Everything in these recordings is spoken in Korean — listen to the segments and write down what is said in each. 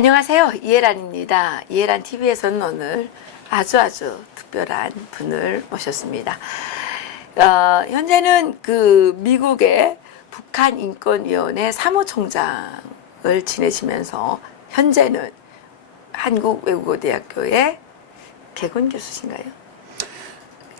안녕하세요. 이해란입니다. 이해란 TV에서는 오늘 아주 특별한 분을 모셨습니다. 현재는 그 미국의 북한인권위원회 사무총장을 지내시면서 현재는 한국외국어대학교의 개건 교수신가요?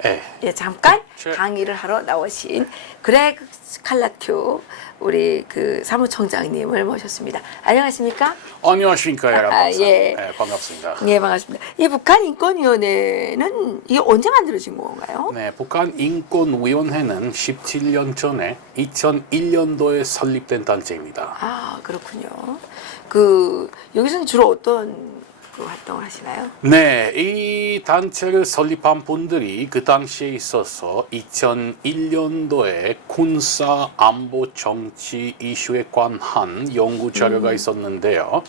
네. 예, 잠깐 강의를 하러 나오신 그레그 스칼라튜 우리 그 사무총장님을 모셨습니다. 안녕하십니까? 안녕하십니까, 여러분. 예. 네, 반갑습니다. 네, 반갑습니다. 이 북한인권위원회는 이게 언제 만들어진 건가요? 네, 북한인권위원회는 17년 전에 2001년도에 설립된 단체입니다. 아, 그렇군요. 그 여기서는 주로 어떤 그 활동을 하시나요? 네, 이 단체를 설립한 분들이 그 당시에 있어서 2001년도에 군사 안보 정치 이슈에 관한 연구 자료가 있었는데요.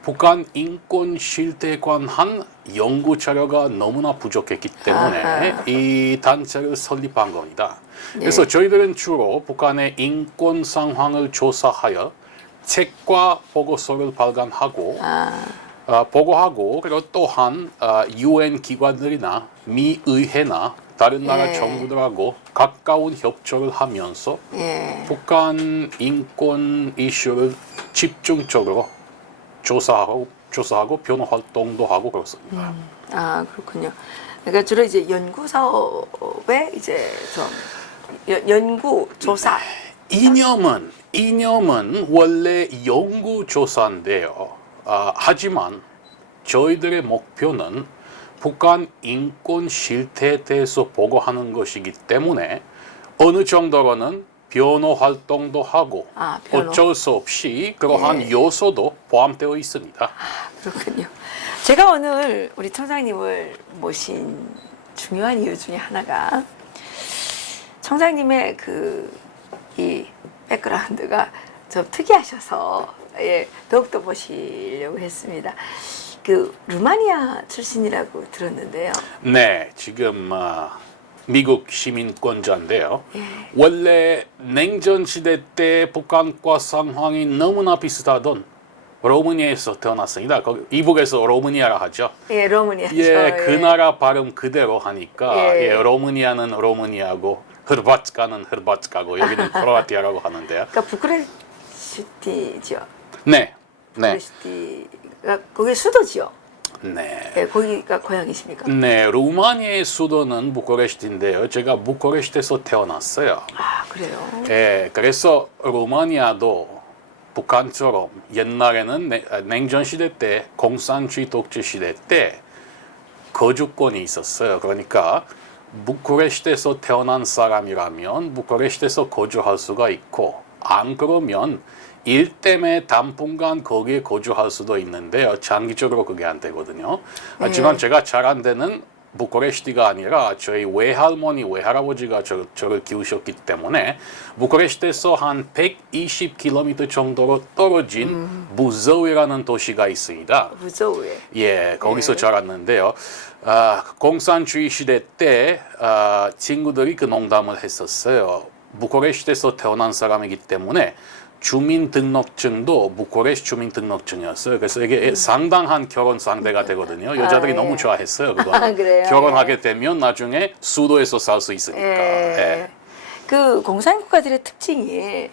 북한 인권 실태에 관한 연구 자료가 너무나 부족했기 때문에 이 단체를 설립한 겁니다. 그래서 저희들은 주로 북한의 인권 상황을 조사하여 책과 보고서를 발간하고 보고하고 그리고 또한 UN 기관들이나 미 의회나 다른 나라 정부들하고 가까운 협조를 하면서 북한 인권 이슈를 집중적으로 조사하고 변호 활동도 하고 그렇습니다. 아, 그렇군요. 그러니까 주로 이제 연구 사업에 이제 좀 연구 조사. 이념은 원래 연구 조사인데요. 하지만 저희들의 목표는 북한 인권 실태에 대해서 보고하는 것이기 때문에 어느 정도로는 변호 활동도 하고 변호. 어쩔 수 없이 그러한 요소도 포함되어 있습니다. 그렇군요. 제가 오늘 우리 청장님을 모신 중요한 이유 중에 하나가 청장님의 이 백그라운드가 좀 특이하셔서 더욱더 보시려고 했습니다. 그 루마니아 출신이라고 들었는데요. 네, 지금 미국 시민권자인데요. 원래 냉전 시대 때 북한과 상황이 너무나 비슷하던 로마니아에서 태어났습니다. 이북에서 로마니아라 하죠. 예, 로마니아죠. 그 나라 발음 그대로 하니까 로마니아는 로마니아고 흐르바츠카는 흐르바츠카고 여기는 크로아티아라고 하는데요. 그러니까 부쿠레슈티죠. 네. 부쿠레슈티가 거기 수도지요. 네. 거기가 고향이십니까? 네, 루마니아의 수도는 부쿠레슈티인데요. 제가 부쿠레슈티에서 태어났어요. 아, 그래요? 그래서 루마니아도 북한처럼 옛날에는 냉전 시대 때 공산주의 독재 시대 때 거주권이 있었어요. 그러니까 부쿠레슈티에서 태어난 사람이라면 부쿠레슈티에서 거주할 수가 있고 안 그러면 일 때문에 당분간 거기에 거주할 수도 있는데요. 장기적으로 그게 안 되거든요. 하지만 제가 자란 데는 부쿠레슈티가 아니라 저희 외할머니, 외할아버지가 저를 키우셨기 때문에 부쿠레슈티에서 한 120km 정도로 떨어진 부조위라는 도시가 있습니다. 부조위. 거기서 자랐는데요. 공산주의 시대 때 친구들이 그 농담을 했었어요. 부쿠레슈티에서 태어난 사람이기 때문에 주민등록증도 부쿠레슈티 주민등록증이었어요. 그래서 이게 상당한 결혼 상대가 되거든요. 여자들이 너무 좋아했어요. 그거. 그래요? 결혼하게 되면 나중에 수도에서 살 수 있으니까. 그 공산국가들의 특징이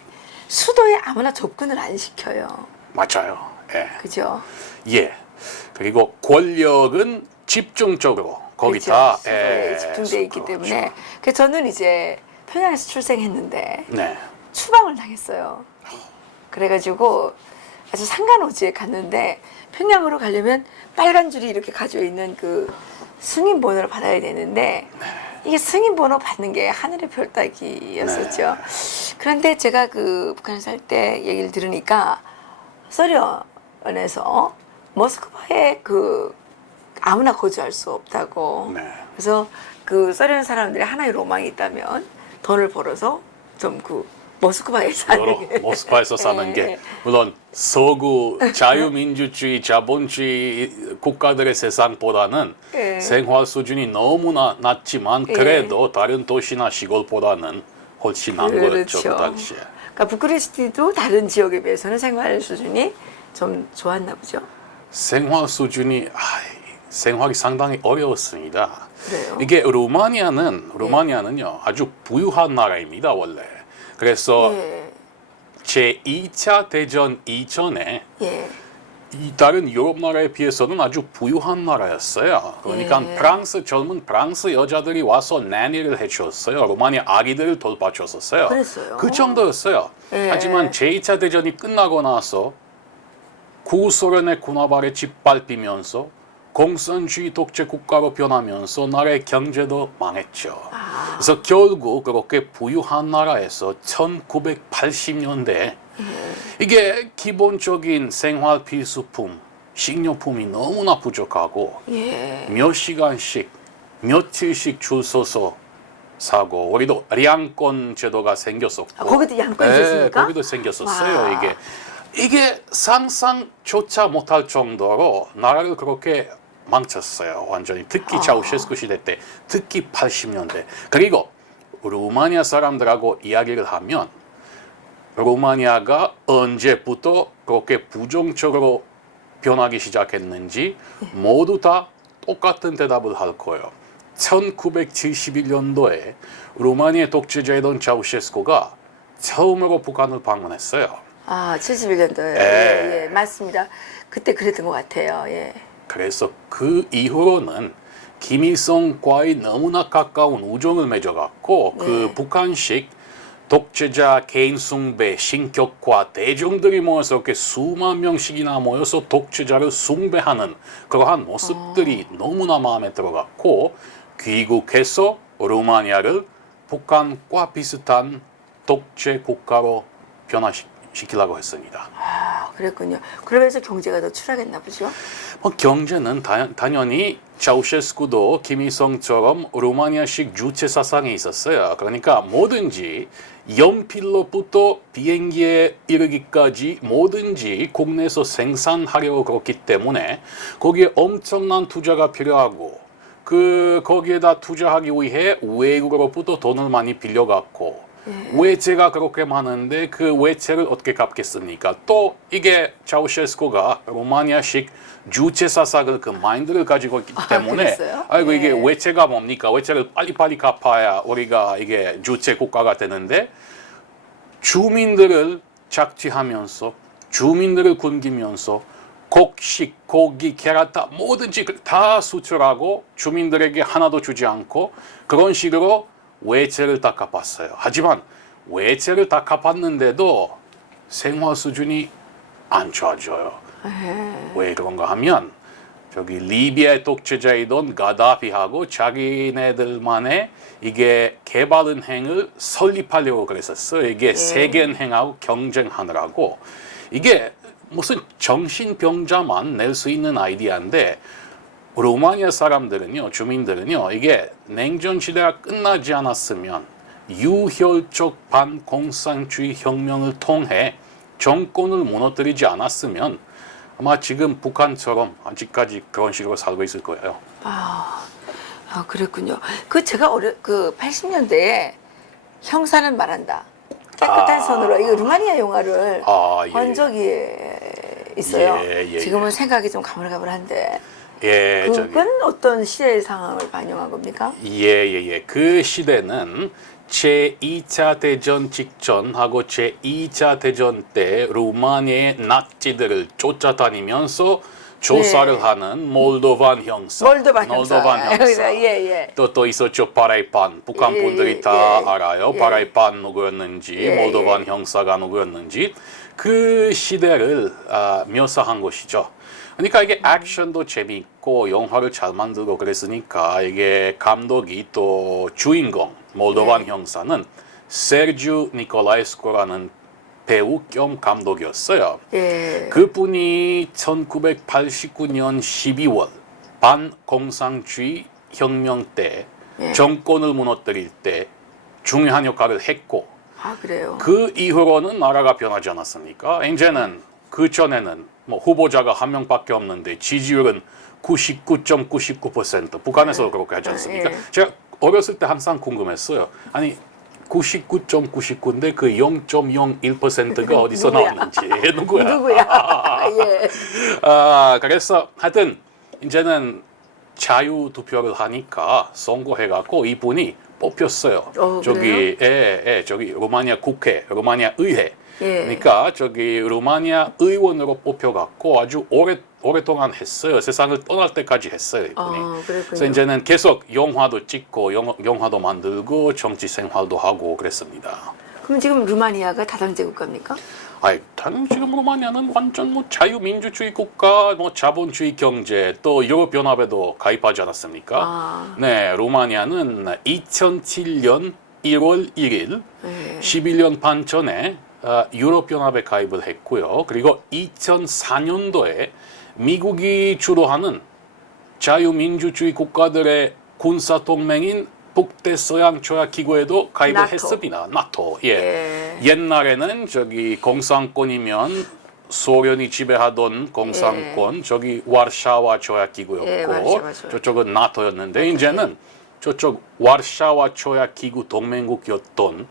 수도에 아무나 접근을 안 시켜요. 맞아요. 그죠? 그리고 권력은 집중적으로 거기 그렇죠. 다 수도에 집중되어 있기 때문에 그래서 저는 이제 평양에서 출생했는데 추방을 당했어요. 그래가지고 아주 상간오지에 갔는데 평양으로 가려면 빨간 줄이 이렇게 가지고 있는 그 승인 번호를 받아야 되는데 이게 승인 번호 받는 게 하늘의 별 따기였었죠. 그런데 제가 그 북한에 살 때 얘기를 들으니까 소련에서 모스크바에 그 아무나 거주할 수 없다고. 그래서 그 소련 사람들이 하나의 로망이 있다면 돈을 벌어서 좀 그 모스크바에 사는 게. 모스크바에서 사는 게 물론 서구 자유민주주의 자본주의 국가들의 세상보다는 생활 수준이 너무나 낮지만 그래도 다른 도시나 시골보다는 훨씬 나은 거였죠. 그 당시에. 그러니까 부쿠레슈티도 다른 지역에 비해서는 생활 수준이 좀 좋았나 보죠. 생활 수준이 생활이 상당히 어려웠습니다. 그래요? 이게 루마니아는요 아주 부유한 나라입니다 원래. 그래서 예. 제2차 대전 이전에 예. 이 다른 유럽 나라에 비해서는 아주 부유한 나라였어요. 그러니까 예. 젊은 프랑스 여자들이 와서 난이를 해주었어요. 루마니아 아기들을 돌봐줬었어요. 그랬어요? 그 정도였어요. 예. 하지만 제2차 대전이 끝나고 나서 구소련의 군합 아래 짓밟히면서 공산주의 독재 국가로 변하면서 나라의 경제도 망했죠. 그래서 결국 그렇게 부유한 나라에서 1980년대 이게 기본적인 생활 필수품, 식료품이 너무나 부족하고 예. 몇 시간씩, 며칠씩 줄 서서 사고 우리도 량권 제도가 생겼었고 거기도 양권이 있었습니까? 거기도 생겼었어요. 와. 이게 상상조차 못할 정도로 나라를 그렇게 망쳤어요. 완전히 특히 차우셰스쿠 시대 때, 특히 80년대. 그리고 루마니아 사람들하고 이야기를 하면 루마니아가 언제부터 그렇게 부정적으로 변하기 시작했는지 모두 다 똑같은 대답을 할 거예요. 1971년도에 루마니아 독재자이던 차우셰스쿠가 처음으로 북한을 방문했어요. 71년도에. 예. 예, 맞습니다. 그때 그랬던 것 같아요. 예. 그래서 그 이후로는 김일성과의 너무나 가까운 우정을 맺어갔고 그 북한식 독재자 개인 숭배, 신격화, 대중들이 모여서 이렇게 수만 명씩이나 모여서 독재자를 숭배하는 그러한 모습들이 너무나 마음에 들어갔고 귀국해서 루마니아를 북한과 비슷한 독재 국가로 변화시키려고 했습니다. 그랬군요. 그러면서 경제가 더 추락했나 보죠? 경제는 당연히 차우셰스쿠도 김일성처럼 루마니아식 주체 사상이 있었어요. 그러니까 뭐든지 연필로부터 비행기에 이르기까지 뭐든지 국내에서 생산하려고 그렇기 때문에 거기에 엄청난 투자가 필요하고 거기에다 투자하기 위해 외국으로부터 돈을 많이 빌려갔고 외채가 그렇게 많은데 그 외채를 어떻게 갚겠습니까? 또 이게 차우셰스쿠가 루마니아식 주체 사상을 그 마인드를 가지고 있기 때문에 아이고 이게 외채가 뭡니까? 외채를 빨리빨리 갚아야 우리가 이게 주체 국가가 되는데 주민들을 착취하면서 주민들을 굶기면서 곡식, 고기, 계란 다 뭐든지 다 수출하고 주민들에게 하나도 주지 않고 그런 식으로 외채를 다 갚았어요. 하지만 외채를 다 갚았는데도 생활 수준이 안 좋아져요. 왜 그런가 하면 저기 리비아 독재자이던 가다피하고 자기네들만의 이게 개발은행을 설립하려고 그랬었어요. 이게 세계은행하고 경쟁하느라고 이게 무슨 정신병자만 낼 수 있는 아이디어인데 루마니아 사람들은요, 주민들은요, 이게 냉전 시대가 끝나지 않았으면 유혈적 반공산주의 혁명을 통해 정권을 무너뜨리지 않았으면 아마 지금 북한처럼 아직까지 그런 식으로 살고 있을 거예요. 그랬군요. 제가 80년대에 형사는 말한다. 깨끗한 손으로 이거 루마니아 영화를 본 적이 있어요. 지금은 생각이 좀 가물가물한데. 그건 어떤 시대의 상황을 반영한 겁니까? 그 시대는 제2차 대전 직전하고 제2차 대전 때 루마니아의 나치들을 쫓아다니면서 조사를 하는 몰도반 형사. 또 있었죠. 바라이판. 북한 분들이 다 알아요. 바라이판 누구였는지, 몰도반 형사가 누구였는지. 그 시대를 묘사한 것이죠. 그러니까 이게 액션도 재미있고 영화를 잘 만들고 그랬으니까 이게 감독이 또 주인공 몰도반 형사는 세르주 니콜라에스코라는 배우 겸 감독이었어요. 그분이 1989년 12월 반공산주의 혁명 때 정권을 무너뜨릴 때 중요한 역할을 했고 그래요? 그 이후로는 나라가 변하지 않았습니까? 이제는 그 전에는 후보자가 한 명밖에 없는데 지지율은 99.99%. 북한에서 그렇게 하지 않습니까? 제가 어렸을 때 항상 궁금했어요. 아니 99.99인데 그 0.01%가 어디서 나왔는지 누구야? 예. 그래서 하여튼 이제는 자유 투표를 하니까 선거해갖고 이분이 뽑혔어요. 저기 저기 루마니아 국회, 루마니아 의회. 예. 그러니까 저기 루마니아 의원으로 뽑혀갖고 아주 오랫동안 했어요. 세상을 떠날 때까지 했어요, 이분이. 그래서 이제는 계속 영화도 찍고 영화도 만들고 정치 생활도 하고 그랬습니다. 그럼 지금 루마니아가 다당제 국가입니까? 아이, 지금 루마니아는 완전 뭐 자유민주주의 국가, 뭐 자본주의 경제, 또 유럽연합에도 가입하지 않았습니까? 네, 루마니아는 2007년 1월 1일, 11년 반 전에 유럽연합에 가입을 했고요. 그리고 2004년도에 미국이 주도하는 자유민주주의 국가들의 군사동맹인 북대서양조약기구에도 가입을 나토. 했습니다. 나토. 예. 옛날에는 저기 공산권이면 소련이 지배하던 공산권, 저기 와르샤와 조약기구였고, 와르샤와 조약. 저쪽은 나토였는데 이제는 저쪽 와르샤와 조약기구 동맹국이었던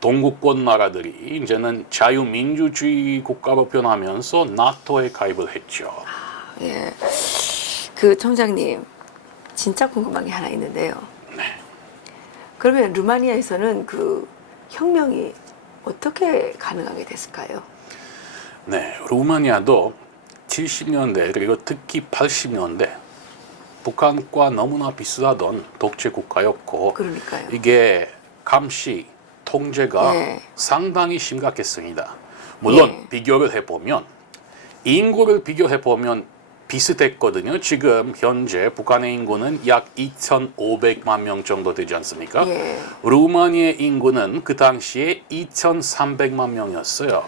동구권 나라들이 이제는 자유민주주의 국가로 변하면서 나토에 가입을 했죠. 예. 그 총장님, 진짜 궁금한 게 하나 있는데요. 네. 그러면 루마니아에서는 그 혁명이 어떻게 가능하게 됐을까요? 네, 루마니아도 70년대 그리고 특히 80년대 북한과 너무나 비슷하던 독재 국가였고, 그러니까요. 이게 감시 통제가 예. 상당히 심각했습니다. 물론 예. 비교를 해보면 인구를 비교해보면 비슷했거든요. 지금 현재 북한의 인구는 약 2,500만 명 정도 되지 않습니까? 예. 루마니아의 인구는 그 당시에 2,300만 명이었어요.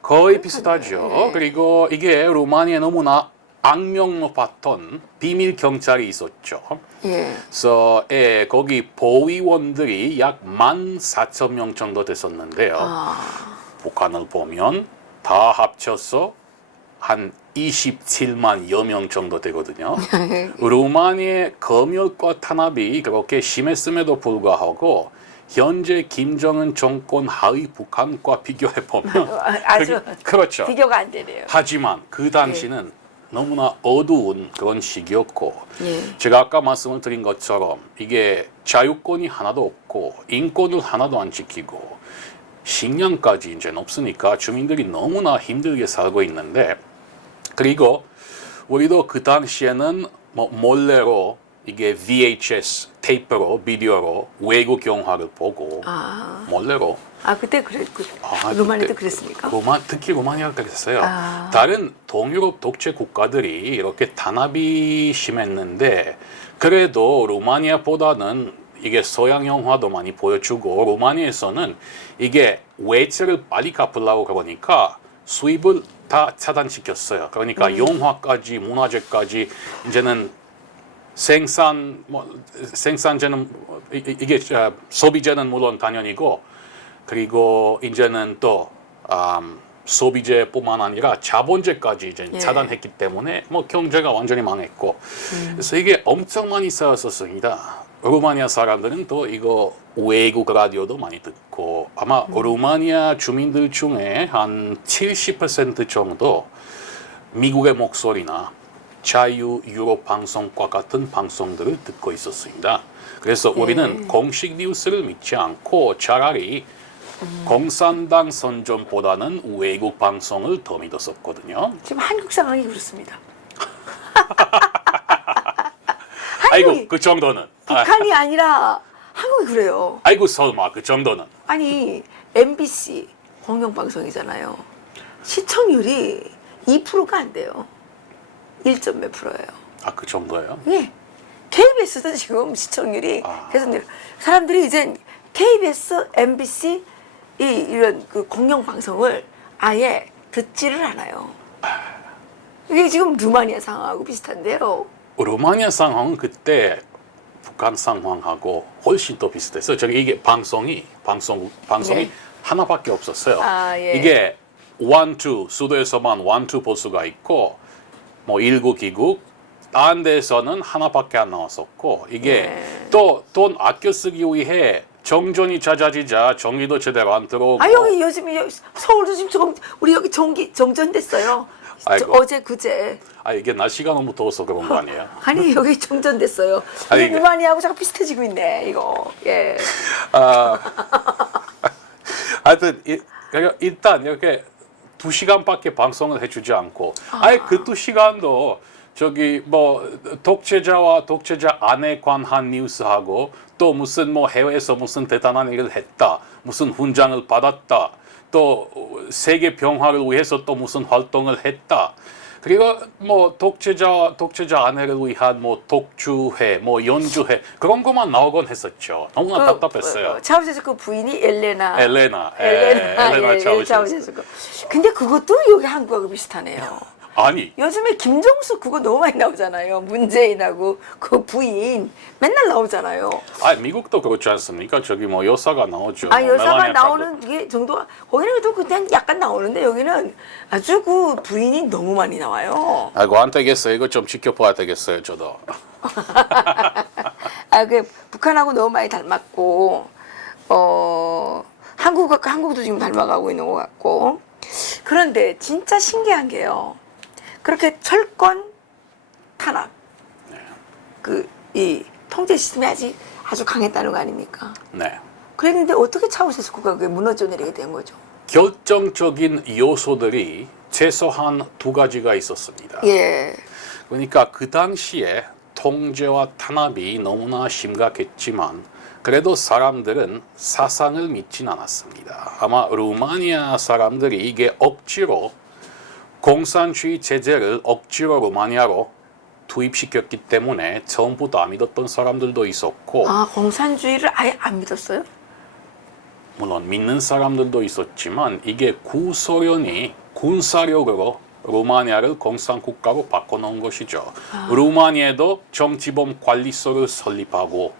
거의 비슷하죠. 예. 그리고 이게 루마니아에 너무나 악명 높았던 비밀 경찰이 있었죠. 예. 그래서 거기 보위원들이 약 14,000명 정도 됐었는데요. 북한을 보면 다 합쳐서 한 27만여 명 정도 되거든요. 루마니아의 검열과 탄압이 그렇게 심했음에도 불구하고 현재 김정은 정권 하의 북한과 비교해 보면 아주 그렇죠. 비교가 안 되네요. 하지만 그 당시는 너무나 어두운 그런 시기였고, 예. 제가 아까 말씀을 드린 것처럼 이게 자유권이 하나도 없고 인권을 하나도 안 지키고 식량까지 이제 없으니까 주민들이 너무나 힘들게 살고 있는데, 그리고 우리도 그 당시에는 뭐 몰래로 이게 VHS 테이프로 비디오로 외국 영화를 보고 몰래로. 그때 루마니아도 그랬습니까? 특히 루마니아가 그랬어요. 다른 동유럽 독재 국가들이 이렇게 탄압이 심했는데 그래도 루마니아보다는 이게 서양 영화도 많이 보여주고, 루마니아에서는 이게 외채를 빨리 갚으려고 그러니까 수입을 다 차단시켰어요. 그러니까 영화까지 문화재까지 이제는 생산재는 이게 소비재는 물론 당연히고, 그리고 이제는 또 소비재뿐만 아니라 자본재까지 이제 차단했기 때문에 뭐 경제가 완전히 망했고, 그래서 이게 엄청 많이 쌓였었습니다. 루마니아 사람들은 또 이거 외국 라디오도 많이 듣고, 아마 루마니아 주민들 중에 한 70% 정도 미국의 목소리나 자유 유럽 방송과 같은 방송들을 듣고 있었습니다. 그래서 우리는 공식 뉴스를 믿지 않고 차라리 공산당 선전보다는 외국 방송을 더 믿었었거든요. 지금 한국 상황이 그렇습니다. 아이고 그 정도는. 북한이 아니라 한국이 그래요. 아이고 설마 그 정도는. 아니 MBC 공영방송이잖아요. 시청률이 2%가 안 돼요. 1점 몇 프로예요. 그 정도예요? 예. KBS도 지금 시청률이 계속 내려. 사람들이 이제 KBS, MBC 이런 그 공영 방송을 아예 듣지를 않아요. 이게 지금 루마니아 상황하고 비슷한데요. 루마니아 상황은 그때 북한 상황하고 훨씬 더 비슷했어요. 저기 이게 방송이 하나밖에 없었어요. 이게 수도에서만 원투 보수가 있고, 뭐 일국, 이국, 다른 데에서는 하나밖에 안 나왔었고, 이게 또 돈 아껴 쓰기 위해 정전이 잦아지자 전기도 제대로 안 들어오고. 여기 요즘 서울도 지금 우리 여기 정전됐어요. 아이고. 어제 그제. 이게 날씨가 너무 더워서 그런 거 아니에요? 아니 여기 정전됐어요. 아니, 이게 루마니아하고 자꾸 비슷해지고 있네 이거. 예. 하여튼 그러니까 일단 이렇게 2시간밖에 방송을 해주지 않고 그 2시간도 저기 뭐 독재자와 독재자 안에 관한 뉴스하고 또 무슨 뭐 해외에서 무슨 대단한 일을 했다, 무슨 훈장을 받았다, 또 세계 평화를 위해서 또 무슨 활동을 했다. 그리고 뭐 독재자 아내를 위한 뭐 독주회, 뭐 연주회 그런 것만 나오곤 했었죠. 너무나 답답했어요. 차우셰스쿠 그 부인이 엘레나 차우셰스쿠. 차우셰스쿠. 근데 그것도 여기 한국하고 비슷하네요. 아니 요즘에 김정수 그거 너무 많이 나오잖아요. 문재인하고 그 부인 맨날 나오잖아요. 미국도 그렇지 않습니까? 저기 뭐 여사가 나오죠. 여사가 나오는 게 정도가 거기는 또 그냥 약간 나오는데 여기는 아주 그 부인이 너무 많이 나와요. 아이고 안 되겠어요. 이거 좀 지켜봐야 되겠어요. 저도. 그 북한하고 너무 많이 닮았고 한국도 지금 닮아가고 있는 것 같고. 그런데 진짜 신기한 게요. 그렇게 철권 탄압, 이 통제 시스템이 아주 강했다는 거 아닙니까? 네. 그랬는데 어떻게 차우셰스쿠가 그게 무너져 내리게 된 거죠? 결정적인 요소들이 최소한 2가지가 있었습니다. 예. 그러니까 그 당시에 통제와 탄압이 너무나 심각했지만 그래도 사람들은 사상을 믿진 않았습니다. 아마 루마니아 사람들이 이게 억지로 공산주의 체제를 억지로 루마니아로 투입시켰기 때문에 처음부터 안 믿었던 사람들도 있었고 공산주의를 아예 안 믿었어요? 물론 믿는 사람들도 있었지만 이게 구소련이 군사력으로 루마니아를 공산국가로 바꿔놓은 것이죠. 루마니아도 정치범 관리소를 설립하고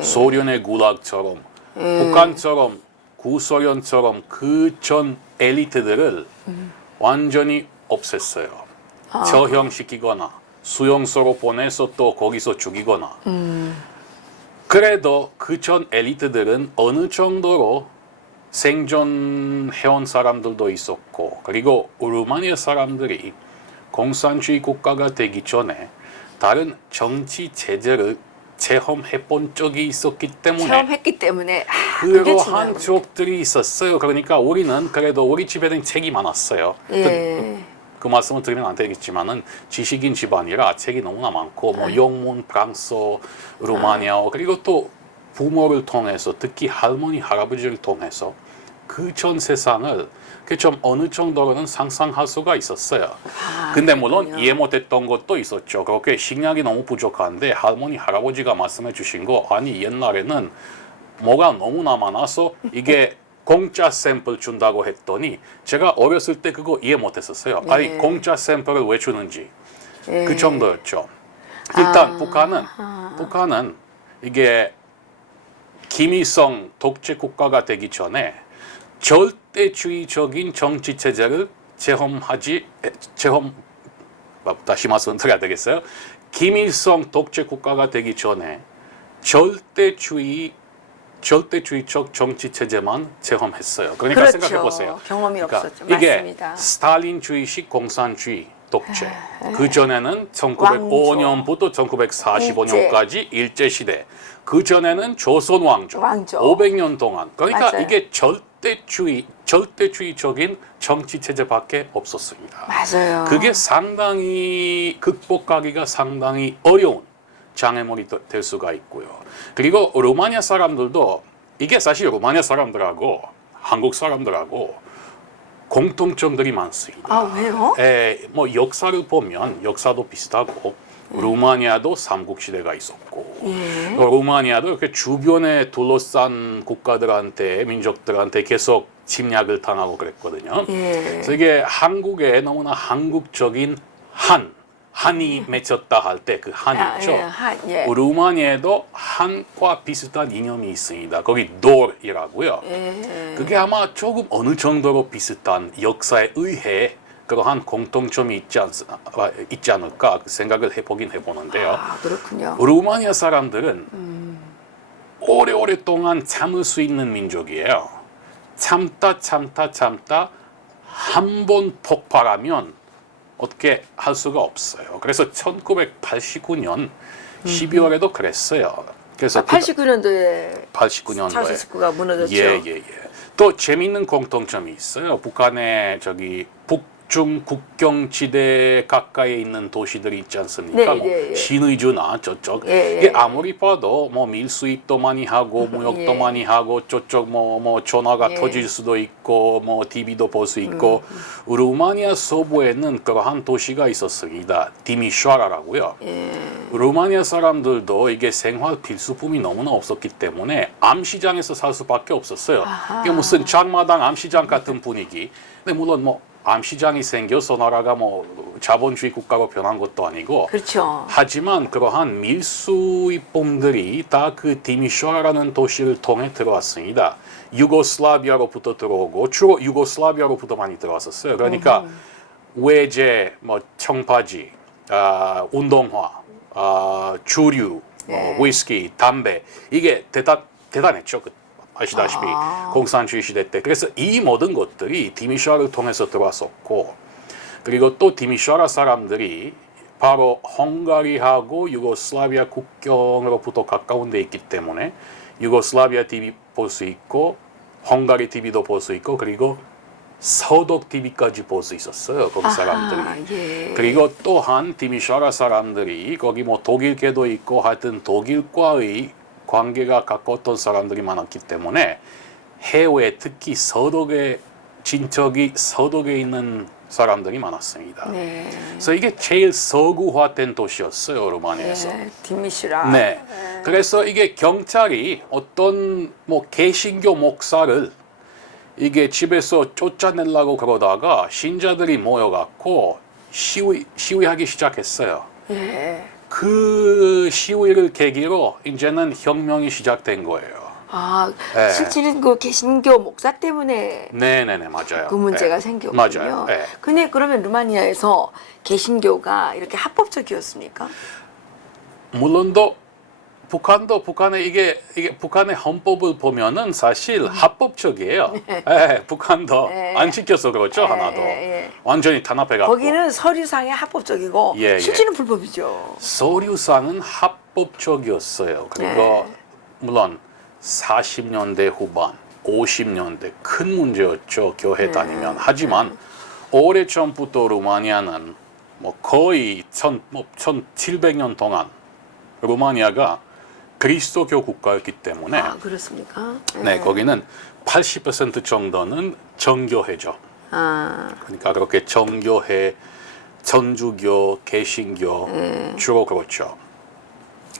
소련의 구락처럼 북한처럼 구소련처럼 그 전 엘리트들을 완전히 없앴어요. 저형시키거나 수용소로 보내서 또 거기서 죽이거나. 그래도 그 전 엘리트들은 어느 정도로 생존해온 사람들도 있었고 그리고 루마니아 사람들이 공산주의 국가가 되기 전에 다른 정치 체제를 체험해본 적이 있었기 때문에 체험했기 때문에 그러한 쪽들이 있었어요. 그러니까 우리는 그래도 우리 집에는 책이 많았어요. 그 말씀을 드리면 안 되겠지만은 지식인 집안이라 책이 너무나 많고 뭐 영문, 프랑스어, 루마니아어 그리고 또 부모를 통해서 특히 할머니, 할아버지를 통해서 그 전 세상을 좀 어느 정도로는 상상할 수가 있었어요. 근데 물론 그렇군요. 이해 못했던 것도 있었죠. 그렇게 식량이 너무 부족한데 할머니, 할아버지가 말씀해 주신 거 아니 옛날에는 뭐가 너무나 많아서 이게 공짜 샘플 준다고 했더니 제가 어렸을 때 그거 이해 못했었어요. 아니 공짜 샘플을 왜 주는지 그 정도였죠. 일단 북한은 이게 김일성 독재 국가가 되기 전에 절대주의적인 정치 체제를 다시 말씀드려야 되겠어요. 김일성 독재 국가가 되기 전에 절대주의적 정치 체제만 체험했어요. 그러니까 그렇죠. 생각해 보세요. 경험이 없었죠. 이게 맞습니다. 스탈린주의식 공산주의 독재. 그 전에는 1905년부터 1945년까지 일제 시대. 그 전에는 조선 왕조. 500년 동안. 그러니까 맞아요. 이게 절대주의적인 정치 체제밖에 없었습니다. 맞아요. 그게 상당히 극복하기가 상당히 어려운 장애물이 될 수가 있고요. 그리고 루마니아 사람들도 이게 사실 루마니아 사람들하고 한국 사람들하고 공통점들이 많습니다. 왜요? 뭐 역사를 보면 역사도 비슷하고 루마니아도 삼국시대가 있었고 루마니아도 이렇게 주변에 둘러싼 국가들한테 민족들한테 계속 침략을 당하고 그랬거든요. 그래서 이게 한국에 너무나 한국적인 한이 맺혔다 할 때 그 한이죠. 루마니아에도 한과 비슷한 이념이 있습니다. 거기 돌이라고요. 그게 아마 조금 어느 정도로 비슷한 역사에 의해 그러한 공통점이 있지 않을까 생각을 해보긴 해보는데요. 그렇군요. 루마니아 사람들은 오래오랫동안 참을 수 있는 민족이에요. 참다 한 번 폭발하면 어떻게 할 수가 없어요. 그래서 1989년 12월에도 그랬어요. 그래서 89년도에 89년도에 차우세스쿠가 무너졌죠. 예. 또 재밌는 공통점이 있어요. 북한의 저기 북중 국경지대 가까이에 있는 도시들이 있지 않습니까? 뭐 신의주나 저쪽 이게 아무리 봐도 뭐 밀수입도 많이 하고 무역도 많이 하고 저쪽 뭐 전화가 터질 수도 있고 뭐 TV도 볼 수 있고 루마니아 서부에는 그러한 도시가 있었습니다. 디미슈아라라고요. 루마니아 사람들도 이게 생활 필수품이 너무나 없었기 때문에 암시장에서 살 수밖에 없었어요. 이게 무슨 장마당 암시장 같은 분위기. 근데 물론 뭐 암시장이 생겨서 나라가 뭐 자본주의 국가로 변한 것도 아니고. 그렇죠. 하지만 그러한 밀수입품들이 다 그 디미슈아라는 도시를 통해 들어왔습니다. 유고슬라비아로부터 들어오고 주로 유고슬라비아로부터 많이 들어왔었어요. 그러니까 외제, 뭐 청바지, 운동화, 주류, 위스키, 담배 이게 대단했죠. 아시다시피 공산주의 시대 때. 그래서 이 모든 것들이 디미슈아를 통해서 들어왔었고 그리고 또 디미슈아 사람들이 바로 헝가리하고 유고슬라비아 국경으로부터 가까운 데 있기 때문에 유고슬라비아 TV 볼 수 있고 헝가리 TV도 볼 수 있고 그리고 서독 TV까지 볼 수 있었어요. 거기 사람들이. 그리고 또한 디미슈아 사람들이 거기 뭐 독일계도 있고 하여튼 독일과의 관계가 가까웠던 사람들이 많았기 때문에 해외 특히 서독의 친척이 서독에 있는 사람들이 많았습니다. 그래서 이게 제일 서구화된 도시였어요, 루마니아에서. 디미슈라. 그래서 이게 경찰이 어떤 뭐 개신교 목사를 이게 집에서 쫓아내려고 그러다가 신자들이 모여갖고 시위하기 시작했어요. 그 시위를 계기로 이제는 혁명이 시작된 거예요. 실제는 그 개신교 목사 때문에 맞아요. 그 문제가 생겼군요. 맞아요. 근데 그러면 루마니아에서 개신교가 이렇게 합법적이었습니까? 물론도 북한의 이게 북한의 헌법을 보면은 사실 합법적이에요. 북한도 안 지켜서 그렇죠. 하나도 완전히 탄압해갖고 거기는 서류상에 합법적이고 실제는 불법이죠. 서류상은 합법적이었어요. 그리고 물론 40년대 후반, 50년대 큰 문제였죠. 교회 다니면. 하지만 오래전부터 루마니아는 뭐 거의 1700년 동안 루마니아가 그리스도교 국가였기 때문에 그렇습니까? 거기는 80% 정도는 정교회죠. 그러니까 그렇게 정교회, 천주교, 개신교 주로 그렇죠.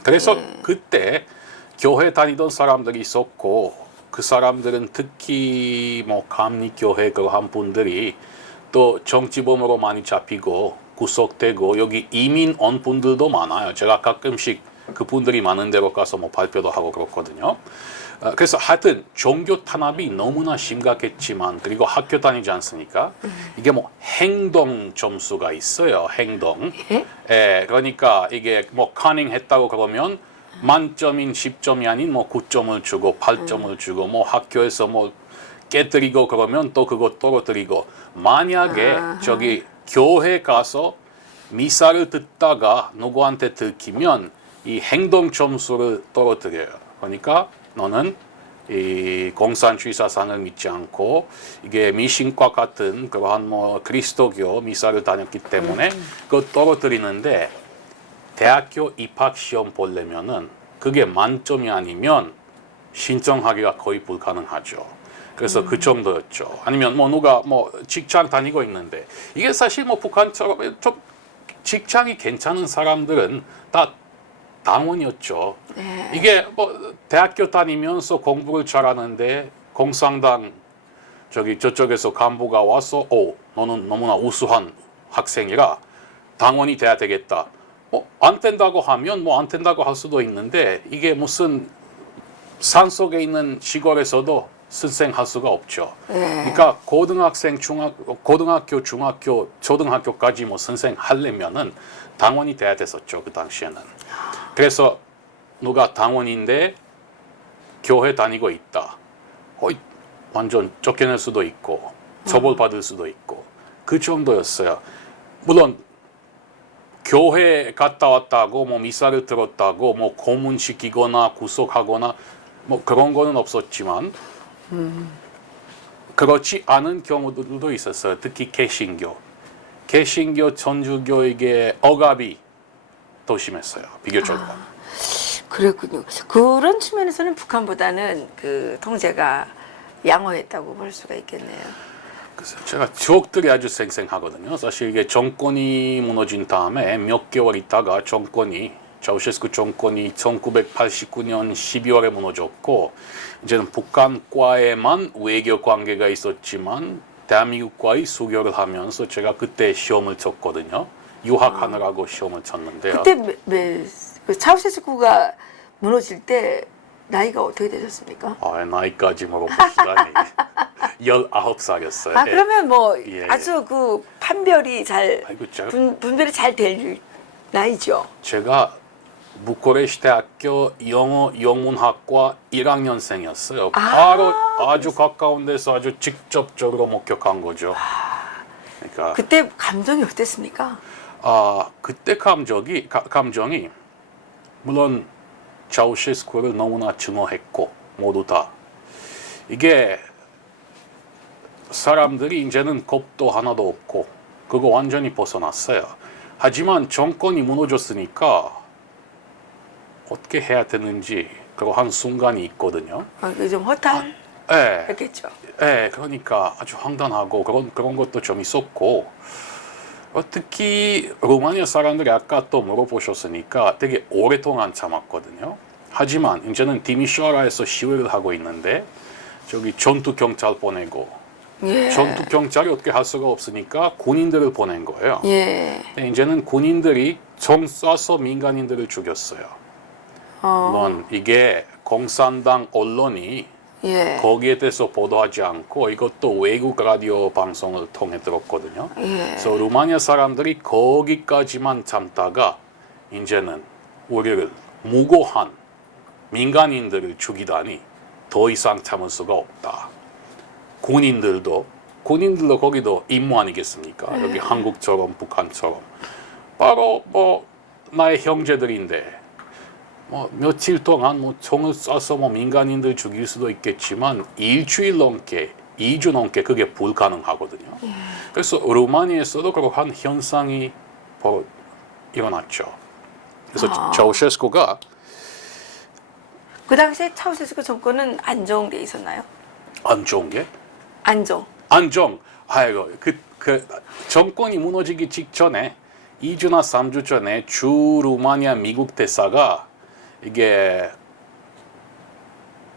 그래서 그때 교회 다니던 사람들이 있었고 그 사람들은 특히 뭐 감리교회 그한 분들이 또 정치범으로 많이 잡히고 구속되고 여기 이민 온 분들도 많아요. 제가 가끔씩 그분들이 많은 데로 가서 뭐 발표도 하고 그렇거든요. 그래서 하여튼 종교 탄압이 너무나 심각했지만 그리고 학교 다니지 않습니까? 이게 뭐 행동 점수가 있어요. 행동. 그러니까 이게 뭐 커닝 했다고 그러면 만점인 10점이 아닌 뭐 9점을 주고 8점을 주고 뭐 학교에서 뭐 깨뜨리고 그러면 또 그거 떨어뜨리고 만약에 저기 교회 가서 미사를 듣다가 누구한테 들키면 이 행동 점수를 떨어뜨려요. 그러니까 너는 이 공산주의 사상을 믿지 않고 이게 미신과 같은 그러한 뭐 그리스도교 미사를 다녔기 때문에 그거 떨어뜨리는데 대학교 입학 시험 보려면은 그게 만점이 아니면 신청하기가 거의 불가능하죠. 그래서 그 정도였죠. 아니면 뭐 누가 뭐 직장 다니고 있는데 이게 사실 뭐 북한처럼 좀 직장이 괜찮은 사람들은 다 당원이었죠. 이게 뭐 대학교 다니면서 공부를 잘하는데 공산당 저쪽에서 간부가 와서 너는 너무나 우수한 학생이라 당원이 돼야 되겠다. 안 된다고 하면 뭐 안 된다고 할 수도 있는데 이게 무슨 산속에 있는 시골에서도 선생할 수가 없죠. 그러니까 고등학교, 중학교, 초등학교까지 뭐 선생 하려면은 당원이 돼야 됐었죠. 그 당시에는. 그래서 누가 당원인데 교회 다니고 있다. 완전 쫓겨낼 수도 있고 처벌받을 수도 있고 그 정도였어요. 물론 교회 갔다 왔다고 뭐 미사를 들었다고 뭐 고문시키거나 구속하거나 뭐 그런 거는 없었지만 그렇지 않은 경우들도 있었어요. 특히 개신교 천주교에게 억압이 더 심했어요. 비교적으로. 그랬군요. 그런 측면에서는 북한보다는 그 통제가 양호했다고 볼 수가 있겠네요. 그래서 제가 추억들이 아주 생생하거든요. 사실 이게 정권이 무너진 다음에 몇 개월 있다가 차우셰스쿠 정권이 1989년 12월에 무너졌고 이제는 북한과에만 외교 관계가 있었지만 대한민국과의 수교를 하면서 제가 그때 시험을 쳤거든요. 유학하느라고 시험을 쳤는데요. 그때 그 차우셰스쿠가 무너질 때 나이가 어떻게 되셨습니까? 나이까지 물어보시다니 19살이었어요. 그러면 뭐 예. 아주 그 판별이 잘 분별이 잘 될 나이죠. 제가 부코레시 대학교 영어 영문학과 1학년생이었어요. 바로 아주 가까운 데서 아주 직접적으로 목격한 거죠. 그러니까 그때 감정이 어땠습니까? 그때 감정이 물론 차우셰스쿠를 너무나 증오했고 모두 다 이게 사람들이 이제는 겁도 하나도 없고 그거 완전히 벗어났어요. 하지만 정권이 무너졌으니까 어떻게 해야 되는지 그런 순간이 있거든요. 좀 허탈했겠죠. 그러니까 아주 황당하고 그런 것도 좀 있었고 특히 루마니아 사람들이 아까 또 물어보셨으니까 되게 오랫동안 참았거든요. 하지만 이제는 디미쇼아라에서 시위를 하고 있는데 저기 전투 경찰 보내고 전투 경찰이 어떻게 할 수가 없으니까 군인들을 보낸 거예요. 근데 이제는 군인들이 총 쏴서 민간인들을 죽였어요. 물론 이게 공산당 언론이 거기에 대해서 보도하지 않고 이것도 외국 라디오 방송을 통해 들었거든요. 그래서 루마니아 사람들이 거기까지만 참다가 이제는 우리를 무고한 민간인들을 죽이다니 더 이상 참을 수가 없다. 군인들도 거기도 임무 아니겠습니까? 여기 한국처럼 북한처럼 바로 뭐 나의 형제들인데 뭐 며칠 동안 뭐 총을 쏴서 뭐 민간인들 죽일 수도 있겠지만 일주일 넘게 2주 넘게 그게 불가능하거든요. 그래서 루마니아에서도 그러한 현상이 일어났죠. 그래서 차우셰스쿠가 그 당시에 차우셰스쿠 정권은 안정돼 있었나요? 안 좋은 게? 안정. 아이고 그 정권이 무너지기 직전에 2주나 3주 전에 주 루마니아 미국 대사가 이게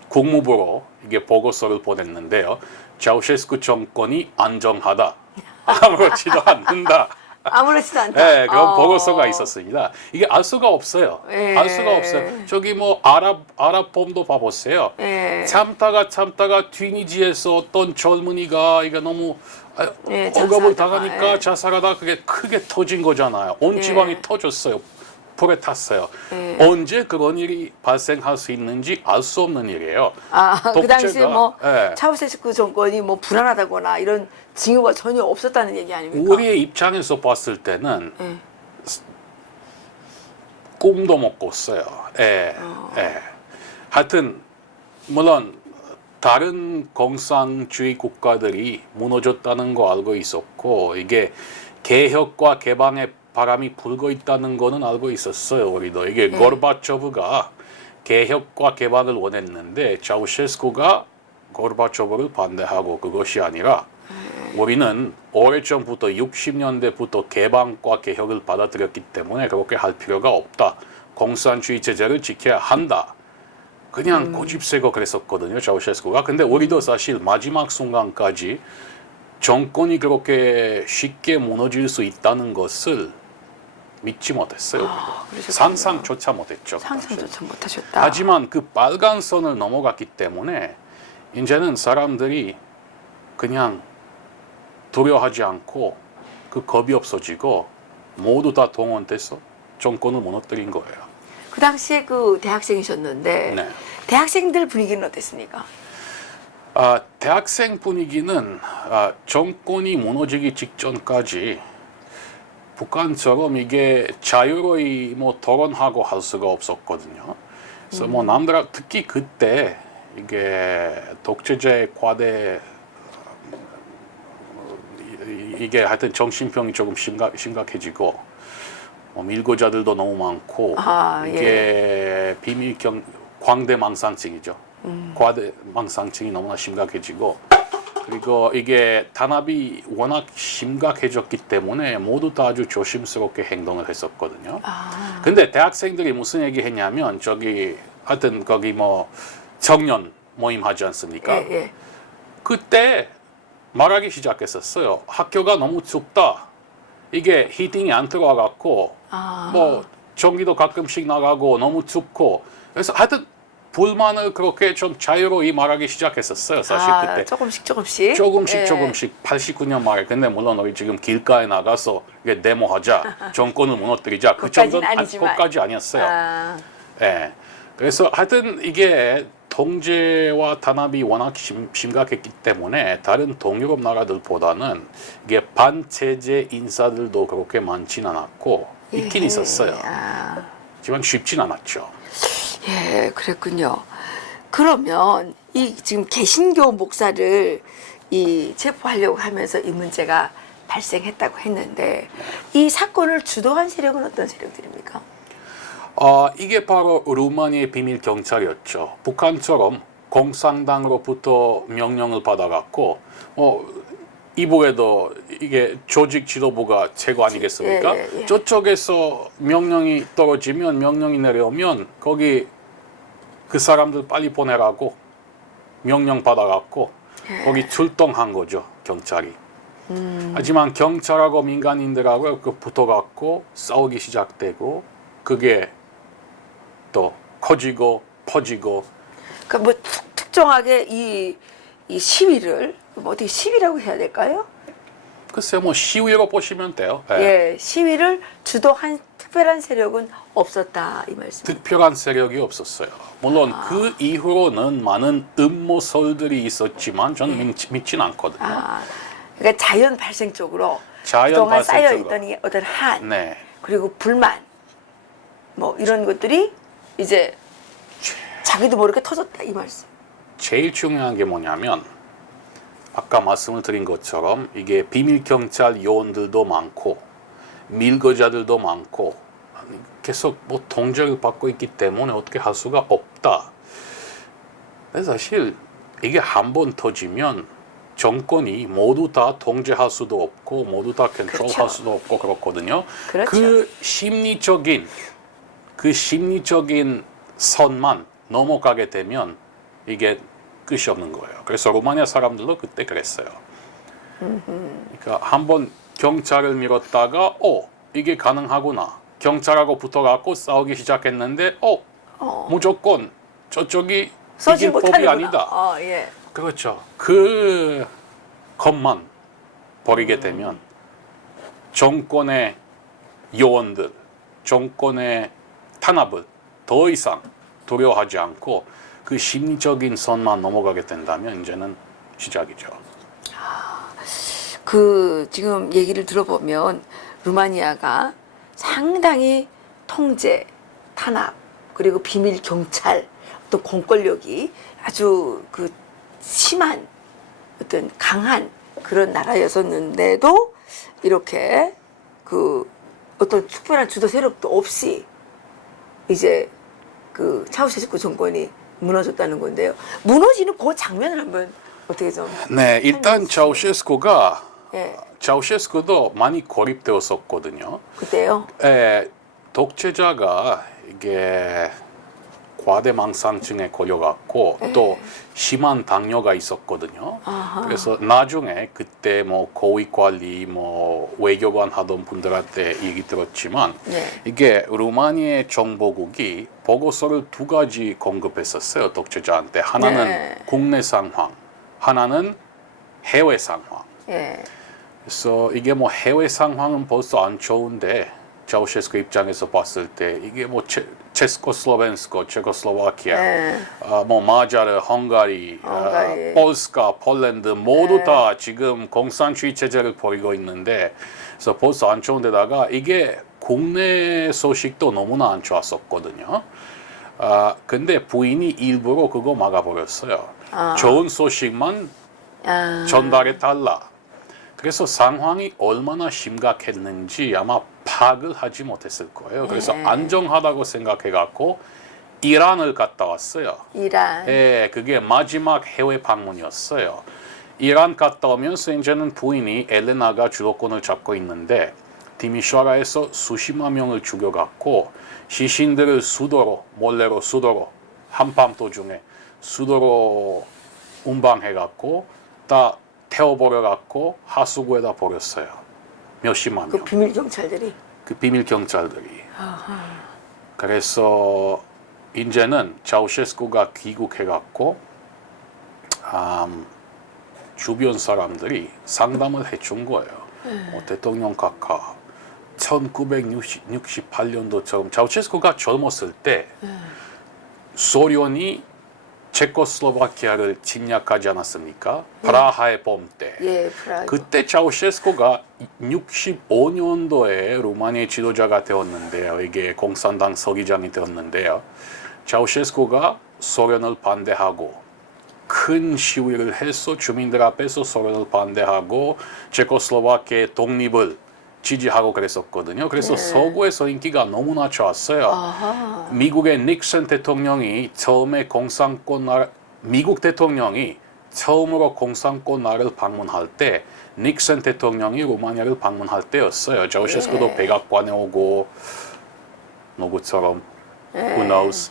국무부로 이게 보고서를 보냈는데요. 차우셰스쿠 정권이 안정하다. 아무렇지도 않는다. 아무렇지도 않다. 그런 보고서가 있었습니다. 이게 알 수가 없어요. 알 수가 없어요. 저기 뭐 아랍범도 봐보세요. 참다가 튀니지에서 어떤 젊은이가 이게 너무 억압을 당하니까 자살하다 그게 크게 터진 거잖아요. 온 지방이 터졌어요. 불에 탔어요. 언제 그런 일이 발생할 수 있는지 알 수 없는 일이에요. 그 당시에 뭐 차우셰스쿠 정권이 뭐 불안하다거나 이런 징후가 전혀 없었다는 얘기 아닙니까? 우리의 입장에서 봤을 때는 꿈도 못 꿨어요. 하여튼 물론 다른 공산주의 국가들이 무너졌다는 거 알고 있었고 이게 개혁과 개방의 바람이 불고 있다는 거는 알고 있었어요. 우리도 이게 고르바초브가 개혁과 개방을 원했는데 차우셰스쿠가 고르바초브를 반대하고 그것이 아니라 우리는 오래전부터 60년대부터 개방과 개혁을 받아들였기 때문에 그렇게 할 필요가 없다. 공산주의 체제를 지켜야 한다. 그냥 고집세고 그랬었거든요. 차우셰스쿠가. 근데 우리도 사실 마지막 순간까지 정권이 그렇게 쉽게 무너질 수 있다는 것을 믿지 못했어요. 상상조차 못했죠. 상상조차 못하셨다. 하지만 그 빨간 선을 넘어갔기 때문에 이제는 사람들이 그냥 두려워하지 않고 그 겁이 없어지고 모두 다 동원돼서 정권을 무너뜨린 거예요. 그 당시에 그 대학생이셨는데 대학생들 분위기는 어땠습니까? 대학생 분위기는 정권이 무너지기 직전까지 북한처럼 이게 자유로이 뭐 토론하고 할 수가 없었거든요. 그래서 뭐 남들 특히 그때 이게 독재자의 과대 이게 하여튼 정신병이 조금 심각해지고 뭐 밀고자들도 너무 많고 이게 광대망상증이죠. 과대망상증이 너무나 심각해지고 그리고 이게 탄압이 워낙 심각해졌기 때문에 모두 다 아주 조심스럽게 행동을 했었거든요. 근데 대학생들이 무슨 얘기 했냐면 저기 하여튼 거기 뭐 청년 모임 하지 않습니까? 예. 그때 말하기 시작했었어요. 학교가 너무 춥다. 이게 히팅이 안 들어와갖고 뭐 전기도 가끔씩 나가고 너무 춥고 그래서 하여튼 불만을 그렇게 좀 자유로이 말하기 시작했었어요. 사실 그때 조금씩 조금씩 89년 말에 근데 물론 우리 지금 길가에 나가서 이게 데모하자 정권을 무너뜨리자 그 정도는 그것까지 아니었어요. 예. 그래서 하여튼 이게 통제와 탄압이 워낙 심각했기 때문에 다른 동유럽 나라들보다는 이게 반체제 인사들도 그렇게 많진 않았고 있긴 있었어요. 하지만 쉽진 않았죠. 예, 그랬군요. 그러면 이 지금 개신교 목사를 이 체포하려고 하면서 이 문제가 발생했다고 했는데 이 사건을 주도한 세력은 어떤 세력들입니까? 이게 바로 루마니아의 비밀 경찰이었죠. 북한처럼 공산당으로부터 명령을 받아갖고 이북에도 이게 조직 지도부가 최고 아니겠습니까? 예. 저쪽에서 명령이 떨어지면 명령이 내려오면 거기 그 사람들 빨리 보내라고 명령 받아갖고 거기 출동한 거죠 경찰이. 하지만 경찰하고 민간인들하고 붙어갖고 싸우기 시작되고 그게 또 커지고 퍼지고. 그러니까 뭐 특정하게 이 시위를 뭐 어떻게 시위라고 해야 될까요? 글쎄요, 뭐 시위로 보시면 돼요. 예, 시위를 주도한 특별한 세력은 없었다 이 말씀. 특별한 세력이 없었어요. 물론 그 이후로는 많은 음모설들이 있었지만 저는 믿진 않거든요. 그러니까 자연 발생적으로 자연 그동안 쌓여 발생적으로. 있던 어떤 한 네. 그리고 불만 뭐 이런 것들이 이제 자기도 모르게 터졌다 이 말씀. 제일 중요한 게 뭐냐면 아까 말씀을 드린 것처럼 이게 비밀 경찰 요원들도 많고 밀거자들도 많고 계속 뭐 통제를 받고 있기 때문에 어떻게 할 수가 없다. 그래서 사실 이게 한 번 터지면 정권이 모두 다 통제할 수도 없고 모두 다 컨트롤할 그렇죠. 수도 없고 그렇거든요. 그렇죠. 그 심리적인 선만 넘어가게 되면 이게 끝이 없는 거예요. 그래서 루마니아 사람들도 그때 그랬어요. 그러니까 한번 경찰을 밀었다가 이게 가능하구나. 경찰하고 붙어갖고 싸우기 시작했는데 무조건 저쪽이 이길 법이 아니다. 예. 그렇죠. 그 것만 버리게 되면 정권의 요원들, 정권의 탄압을 더 이상 두려워하지 않고 그 심리적인 선만 넘어가게 된다면 이제는 시작이죠. 그 지금 얘기를 들어보면 루마니아가 상당히 통제, 탄압 그리고 비밀 경찰 또 공권력이 아주 그 심한 어떤 강한 그런 나라였었는데도 이렇게 그 어떤 특별한 주도 세력도 없이 이제 그 차우셰스쿠 정권이 무너졌다는 건데요. 무너지는 그 장면을 한번 어떻게 좀. 네, 일단 차우셰스쿠가 예. 차우셰스쿠도 많이 고립되었었거든요. 그때요. 독재자가 이게 과대망상증에 걸려갖고 또 심한 당뇨가 있었거든요. 그래서 나중에 그때 뭐 고위관리 뭐 외교관 하던 분들한테 얘기 들었지만 이게 루마니아 정보국이 보고서를 두 가지 공급했었어요. 독재자한테. 하나는 국내 상황, 하나는 해외 상황. 그래서 이게 뭐 해외 상황은 벌써 안 좋은데 차우셰스쿠 입장에서 봤을 때 이게 뭐 체스코슬로벤스크, 체코슬로바키아, 뭐 마자르, 헝가리, 폴스카, 폴란드 모두 다 지금 공산주의 체제를 벌이고 있는데, 그래서 벌써 안 좋은데다가 이게 국내 소식도 너무나 안 좋았었거든요. 근데 부인이 일부러 그거 막아버렸어요. 좋은 소식만 전달해 달라. 그래서 상황이 얼마나 심각했는지 아마 파악을 하지 못했을 거예요. 그래서 안정하다고 생각해갖고 이란을 갔다 왔어요. 이란. 예, 그게 마지막 해외 방문이었어요. 이란 갔다 오면서 이제는 부인이 엘레나가 주도권을 잡고 있는데 디미슈아라에서 수십만 명을 죽여갖고 시신들을 수도로, 몰래로 수도로, 한밤 도중에 수도로 운반해갖고 다 태워버려갖고 하수구에다 버렸어요. 몇십만 명. 그 비밀 경찰들이. 그 비밀 경찰들이. 그래서 이제는 차우셰스쿠가 귀국해갖고 주변 사람들이 상담을 해준 거예요. 대통령 각하 1968년도처럼 차우셰스쿠가 젊었을 때 소련이 체코슬로바키아를 침략하지 않았습니까? 프라하의 봄 때. 예, 프라하. 그때 차우셰스쿠가 65년도에 루마니아 지도자가 되었는데요. 이게 공산당 서기장이 되었는데요. 차우셰스쿠가 소련을 반대하고 큰 시위를 해서 주민들 앞에서 소련을 반대하고 체코슬로바키아의 독립을 지지하고 그랬었거든요. 그래서 서구에서 인기가 너무나 좋았어요. 미국의 닉슨 대통령이 처음에 미국 대통령이 처음으로 공산권 나라를 방문할 때 닉슨 대통령이 루마니아를 방문할 때였어요. 차우셰스쿠도 백악관에 오고 누구처럼 who knows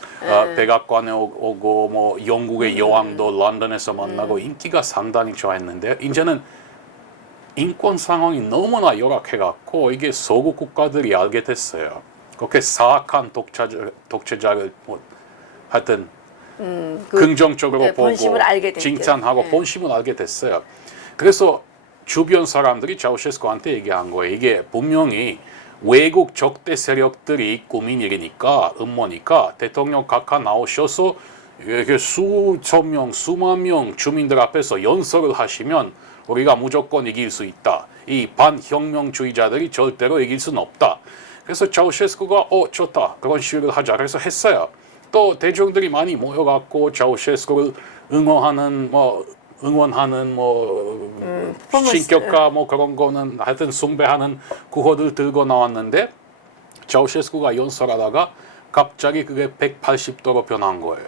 백악관에 오고 뭐 영국의 여왕도 런던에서 만나고 인기가 상당히 좋아했는데 이제는 인권 상황이 너무나 열악해갖고 이게 서구 국가들이 알게 됐어요. 그렇게 사악한 독재자를 뭐 하여튼 긍정적으로 보고 본심을 알게 칭찬하고 본심을 알게 됐어요. 그래서 주변 사람들이 차우셰스쿠한테 얘기한 거예요. 이게 분명히 외국 적대 세력들이 꾸민 일이니까 음모니까 대통령 각하 나오셔서 이렇게 수천 명, 수만 명 주민들 앞에서 연설을 하시면 우리가 무조건 이길 수 있다. 이 반혁명주의자들이 절대로 이길 수는 없다. 그래서 차우셰스쿠가 좋다. 그런 시위를 하자. 그래서 했어요. 또 대중들이 많이 모여갖고 차우셰스쿠를 응원하는 신격가 뭐 그런 거는 하여튼 숭배하는 구호들 들고 나왔는데 차우셰스쿠가 연설하다가 갑자기 그게 180도로 변한 거예요.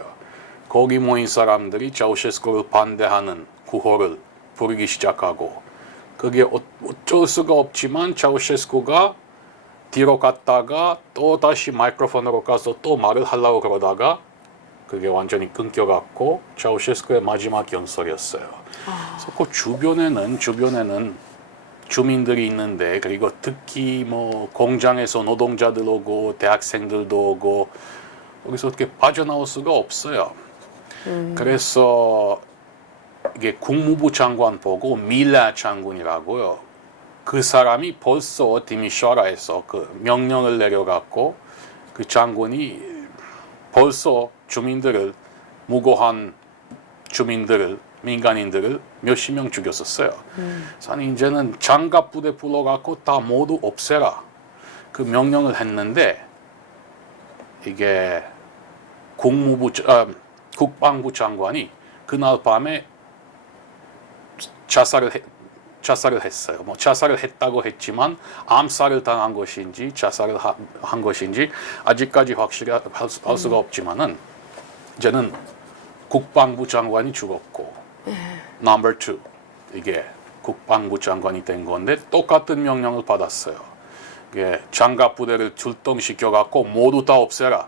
거기 모인 사람들이 차우셰스쿠를 반대하는 구호를 부르기 시작하고 그게 어쩔 수가 없지만 차우셰스쿠가 뒤로 갔다가 또 다시 마이크로폰으로 가서 또 말을 하려고 그러다가 그게 완전히 끊겨갖고 차우셰스쿠의 마지막 연설이었어요. 그래서 그 주변에는 주민들이 있는데 그리고 특히 뭐 공장에서 노동자들 오고 대학생들도 오고 여기서 어떻게 빠져나올 수가 없어요. 그래서 이게 국무부 장관 보고 밀라 장군이라고요. 그 사람이 벌써 디미슈아라에서 그 명령을 내려갖고 그 장군이 벌써 주민들을 무고한 주민들을 민간인들을 몇십 명 죽였었어요. 그래서 이제는 장갑 부대 불러갖고 다 모두 없애라 그 명령을 했는데 이게 국방부 장관이 그날 밤에 자살을 했어요. 뭐 자살을 했다고 했지만 암살을 당한 것인지 자살을 한 것인지 아직까지 확실히 할 수가 없지만은 이제는 국방부 장관이 죽었고 넘버 2 이게 국방부 장관이 된 건데 똑같은 명령을 받았어요. 이게 장갑 부대를 출동시켜 갖고 모두 다 없애라.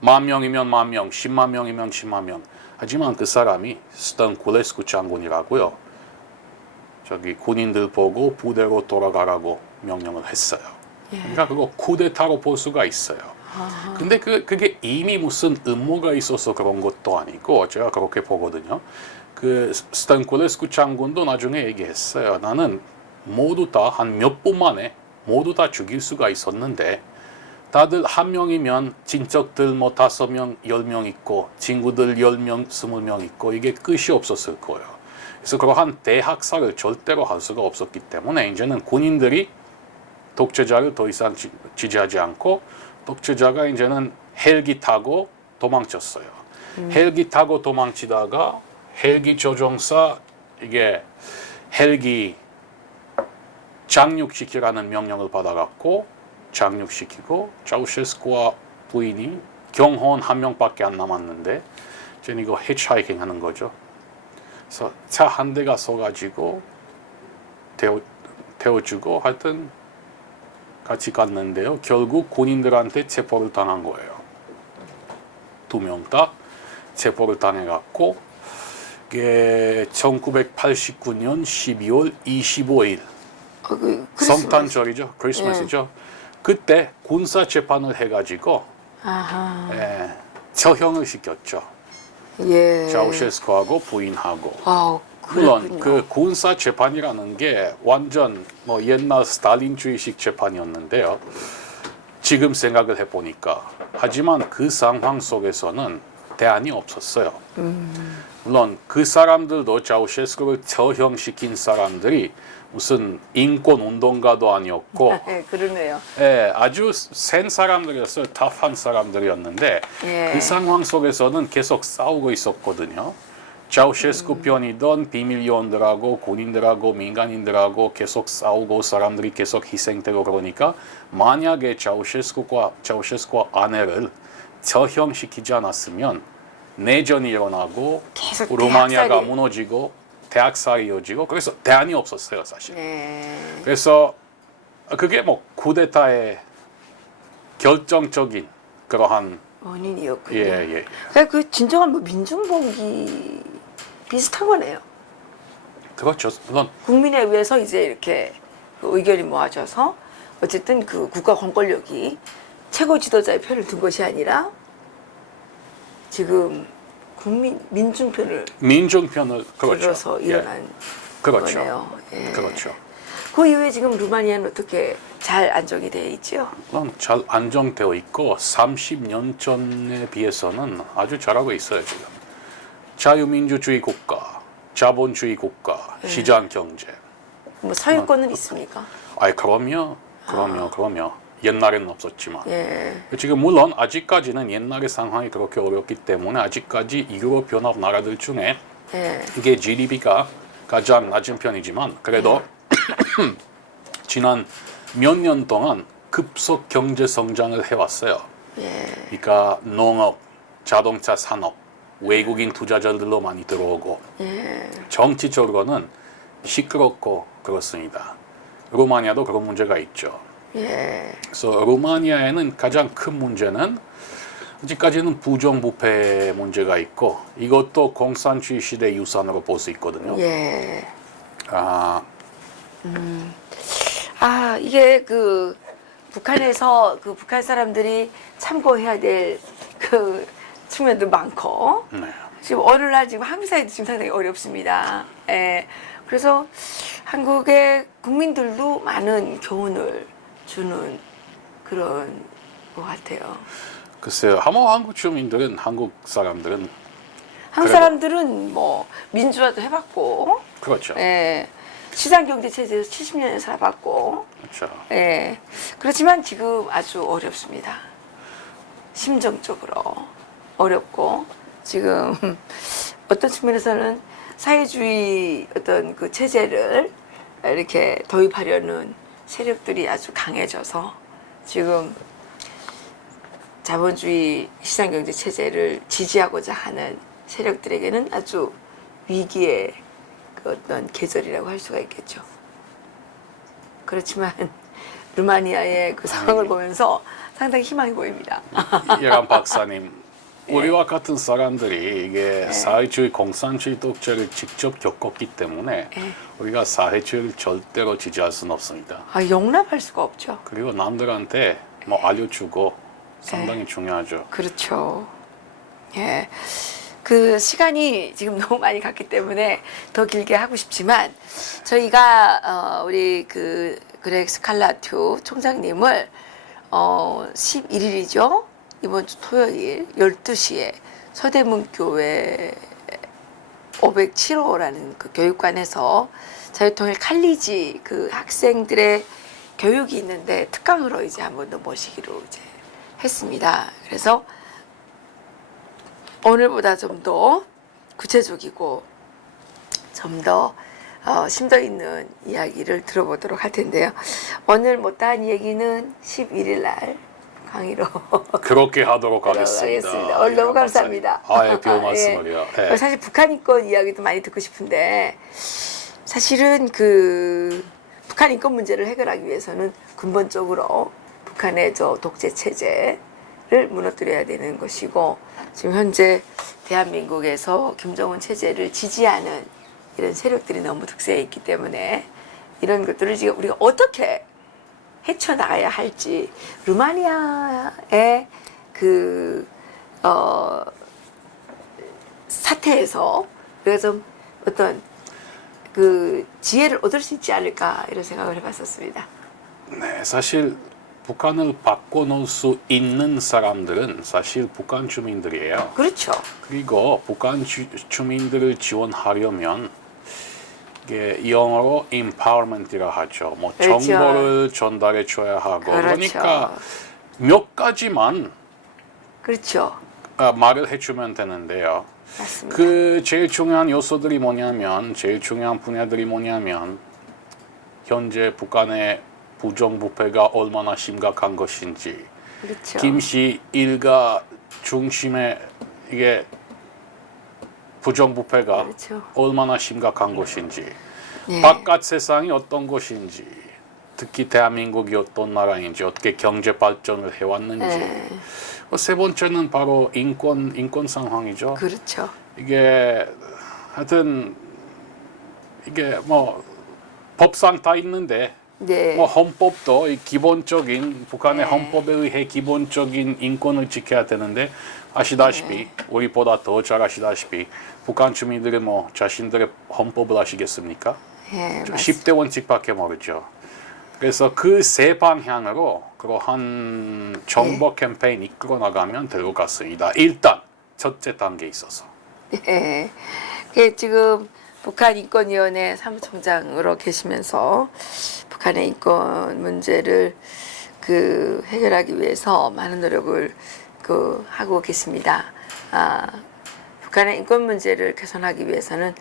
10,000명이면 10,000명, 10만 명이면 10만 명. 하지만 그 사람이 스탄쿠레스쿠 장군이라고요. 저기 군인들 보고 부대로 돌아가라고 명령을 했어요. 그러니까 그거 쿠데타로 볼 수가 있어요. 근데 그게 이미 무슨 음모가 있어서 그런 것도 아니고 제가 그렇게 보거든요. 그 스탄쿠레스쿠 장군도 나중에 얘기했어요. 나는 모두 다 한 몇 분 만에 모두 다 죽일 수가 있었는데 다들 한 명이면 친척들 뭐 5명, 10명 있고 친구들 10명, 20명 있고 이게 끝이 없었을 거예요. 그래서 그러한 대학살을 절대로 할 수가 없었기 때문에 이제는 군인들이 독재자를 더 이상 지지하지 않고 독재자가 이제는 헬기 타고 도망쳤어요. 헬기 타고 도망치다가 헬기 조종사 이게 헬기 착륙시키라는 명령을 받아갖고 착륙시키고 차우셰스쿠와 부인이 경호원 한 명밖에 안 남았는데 이제 이거 히치하이킹 하는 거죠. 그래서 차 한 대가 서가지고 태워주고 하여튼 같이 갔는데요. 결국 군인들한테 체포를 당한 거예요. 2명 다 체포를 당해갖고 이게 1989년 12월 25일 성탄절이죠. 크리스마스죠. 그때 군사 재판을 해가지고 처형을 시켰죠. 차우셰스쿠하고 부인하고. 물론 그 군사 재판이라는 게 완전 뭐 옛날 스탈린주의식 재판이었는데요. 지금 생각을 해보니까 하지만 그 상황 속에서는 대안이 없었어요. 물론 그 사람들도 차우셰스쿠를 처형시킨 사람들이 무슨 인권 운동가도 아니었고, 그러네요. 아주 센 사람들이었어요. 터프한 사람들이었는데 그 상황 속에서는 계속 싸우고 있었거든요. 차우셰스쿠 편이던 비밀요원들하고 군인들하고 민간인들하고 계속 싸우고 사람들이 계속 희생되고 그러니까 만약에 차우셰스쿠와 아내를 처형시키지 않았으면 내전이 일어나고 루마니아가 무너지고 대학살이 이어지고 그래서 대안이 없었어요 사실. 그래서 그게 뭐 쿠데타의 결정적인 그러한 원인이었군요. 예. 그러니까 그 진정한 뭐 민중복이 비슷한 거네요. 그렇죠. 물론 국민에 의해서 이제 이렇게 그 의견이 모아져서 어쨌든 그 국가 권권력이 최고 지도자의 편을 든 것이 아니라 지금 민중편을 그렇죠. 들어서 일어난 그렇죠. 거네요. 그렇죠. 그 이후에 지금 루마니아는 어떻게 잘 안정이 되어 있죠? 잘 안정되어 있고 30년 전에 비해서는 아주 잘하고 있어요 지금. 자유민주주의 국가, 자본주의 국가, 시장 경제. 뭐 사유권은 있습니까? 그럼요. 옛날에는 없었지만. 지금 물론 아직까지는 옛날의 상황이 그렇게 어렵기 때문에 아직까지 유럽 연합 나라들 중에 이게 GDP가 가장 낮은 편이지만 그래도 지난 몇 년 동안 급속 경제 성장을 해왔어요. 그러니까 농업, 자동차 산업, 외국인 투자자들도 많이 들어오고 정치적으로는 시끄럽고 그렇습니다. 루마니아도 그런 문제가 있죠. 그래서 루마니아에는 가장 큰 문제는 아직까지는 부정부패 문제가 있고 이것도 공산주의 시대 유산으로 볼 수 있거든요. 이게 그 북한에서 그 북한 사람들이 참고해야 될 그 측면도 많고 지금 오늘날 지금 한국 사회도 지금 상당히 어렵습니다. 그래서 한국의 국민들도 많은 교훈을 주는 그런 것 같아요. 글쎄요, 한국 주민들은 한국 사람들은 뭐 민주화도 해봤고, 그렇죠. 시장 경제 체제에서 70년을 살아봤고, 그렇죠. 그렇지만 지금 아주 어렵습니다. 심정적으로 어렵고 지금 어떤 측면에서는 사회주의 어떤 그 체제를 이렇게 도입하려는 세력들이 아주 강해져서 지금 자본주의 시장경제 체제를 지지하고자 하는 세력들에게는 아주 위기의 그 어떤 계절이라고 할 수가 있겠죠. 그렇지만 루마니아의 그 상황을 보면서 상당히 희망이 보입니다. 예람 박사님, 우리와 같은 사람들이 이게 사회주의 공산주의 독재를 직접 겪었기 때문에 우리가 사회주의를 절대로 지지할 수는 없습니다. 용납할 수가 없죠. 그리고 남들한테 뭐 알려주고 상당히 중요하죠. 그렇죠. 그 시간이 지금 너무 많이 갔기 때문에 더 길게 하고 싶지만 저희가 우리 그 그렉 스칼라튜 총장님을 11일이죠. 이번 주 토요일 12시에 서대문교회 507호라는 그 교육관에서 자유통일 칼리지 그 학생들의 교육이 있는데 특강으로 이제 한 번 더 모시기로 이제 했습니다. 그래서 오늘보다 좀 더 구체적이고 좀 더 심도 있는 이야기를 들어보도록 할 텐데요. 오늘 못다한 얘기는 11일 날 강의로 그렇게 하도록 하겠습니다. 오늘 너무 감사합니다. 아예 별 말씀을요. 예. 예. 사실 북한 인권 이야기도 많이 듣고 싶은데 사실은 그 북한 인권 문제를 해결하기 위해서는 근본적으로 북한의 저 독재 체제를 무너뜨려야 되는 것이고 지금 현재 대한민국에서 김정은 체제를 지지하는 이런 세력들이 너무 득세해 있기 때문에 이런 것들을 지금 우리가 어떻게 헤쳐나가야 할지 루마니아의 그 사태에서 우리가 좀 어떤 그 지혜를 얻을 수 있지 않을까 이런 생각을 해봤었습니다. 네, 사실 북한을 바꿔놓을 수 있는 사람들은 사실 북한 주민들이에요. 그렇죠. 그리고 북한 주민들을 지원하려면 이게 영어로 empowerment이라 하죠. 뭐 그렇죠. 정보를 전달해 줘야 하고 그렇죠. 그러니까 몇 가지만 그렇죠. 말을 해주면 되는데요. 맞습니다. 그 제일 중요한 요소들이 뭐냐면 제일 중요한 분야들이 뭐냐면 현재 북한의 부정부패가 얼마나 심각한 것인지 그렇죠. 김씨 일가 중심의 이게 부정부패가 그렇죠. 얼마나 심각한 것인지 네. 바깥 세상이 어떤 것인지 특히 대한민국이 어떤 나라인지 어떻게 경제 발전을 해왔는지 네. 세 번째는 바로 인권 상황이죠. 그렇죠. 이게 하여튼 이게 뭐 법상 다 있는데 네. 뭐 헌법도 이 기본적인 북한의 네. 헌법에 의해 기본적인 인권을 지켜야 되는데 아시다시피 우리보다 더 잘 아시다시피 북한 주민들이 뭐 자신들의 헌법을 아시겠습니까? 네, 맞습니다. 10대 원칙밖에 모르죠. 그래서 그 세 방향으로 그러한 정보 캠페인 이끌어 나가면 될 것 같습니다. 일단 첫째 단계에 있어서. 네. 지금 북한 인권위원회 사무총장으로 계시면서 북한의 인권 문제를 그 해결하기 위해서 많은 노력을 그 하고 계십니다. 북한의 인권 문제를 개선하기 위해서는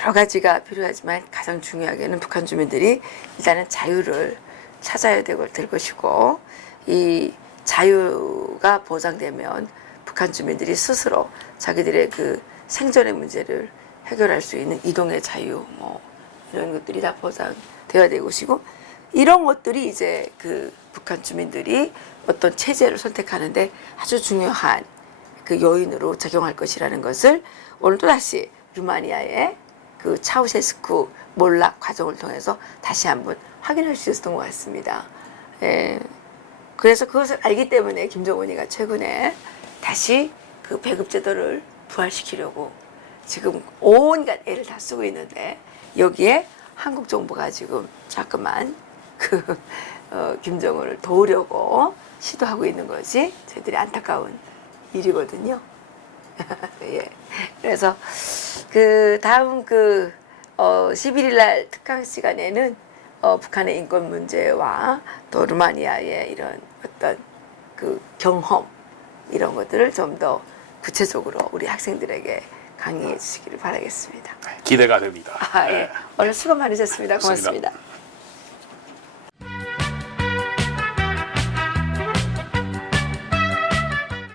여러 가지가 필요하지만 가장 중요하게는 북한 주민들이 일단은 자유를 찾아야 될 것이고 이 자유가 보장되면 북한 주민들이 스스로 자기들의 그 생존의 문제를 해결할 수 있는 이동의 자유 뭐 이런 것들이 다 보장되어야 될 것이고 이런 것들이 이제 그 북한 주민들이 어떤 체제를 선택하는데 아주 중요한 그 요인으로 작용할 것이라는 것을 오늘 또 다시 루마니아의 그 차우셰스쿠 몰락 과정을 통해서 다시 한번 확인할 수 있었던 것 같습니다. 예. 그래서 그것을 알기 때문에 김정은이가 최근에 다시 그 배급 제도를 부활시키려고 지금 온갖 애를 다 쓰고 있는데 여기에 한국 정부가 지금 자꾸만 그 김정은을 도우려고 시도하고 있는 것이 저희들이 안타까운 일이거든요. 예. 그래서 그 다음 그 11일 날 특강 시간에는 북한의 인권 문제와 또 루마니아의 이런 어떤 그 경험 이런 것들을 좀 더 구체적으로 우리 학생들에게 강의해 주시기를 바라겠습니다. 기대가 됩니다. 예. 오늘 수고 많으셨습니다. 고맙습니다.